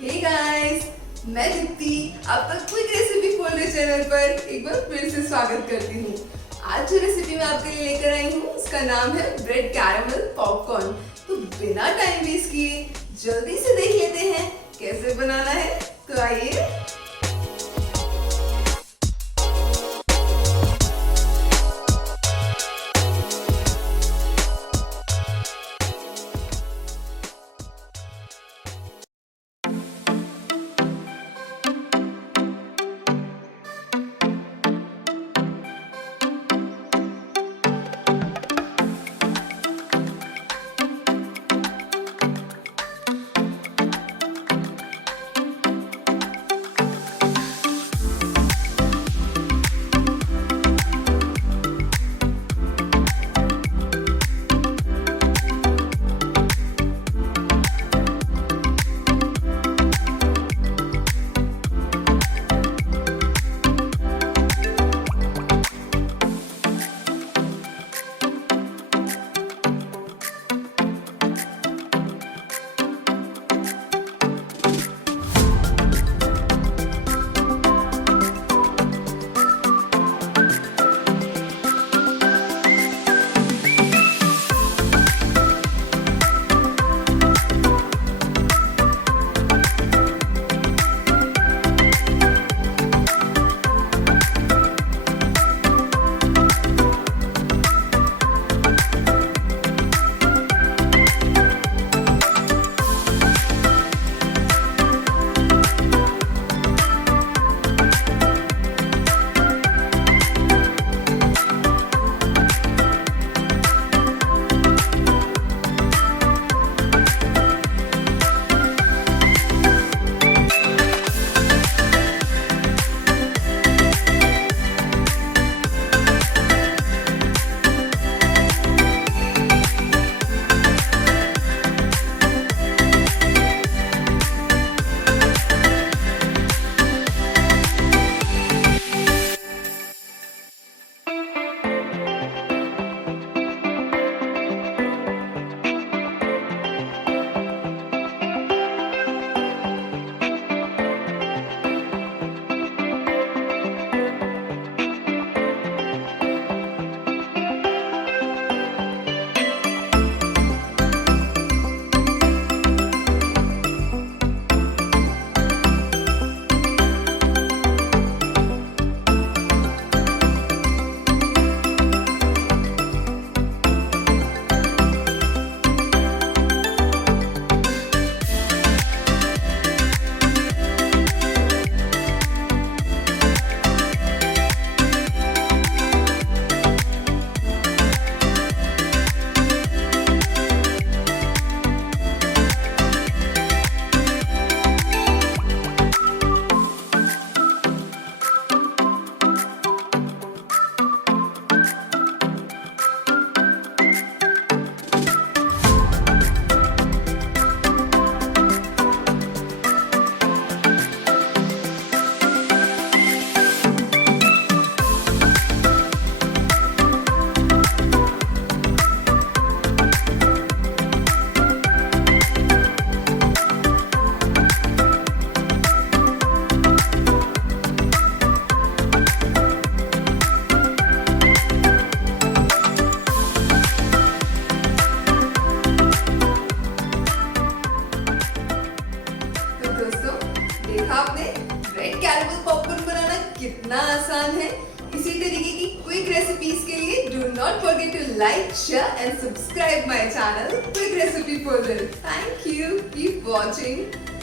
Hey guys, मैं दीप्ति आपका quick recipe folder channel पर एक बार फिर से स्वागत करती हूँ। आज जो रेसिपी मैं आपके लिए लेकर आई हूँ उसका नाम है ब्रेड कैरेमल पॉपकॉर्न। तो बिना टाइम वेस्ट किए जल्दी से देख लेते हैं कैसे बनाना है। तो आइए। देखा आपने ब्रेड कैरेमल पॉपकॉर्न बनाना कितना आसान है। इसी तरीके की क्विक रेसिपीज के लिए do not forget to like, share and subscribe my channel quick recipe folder. Thank you, keep watching.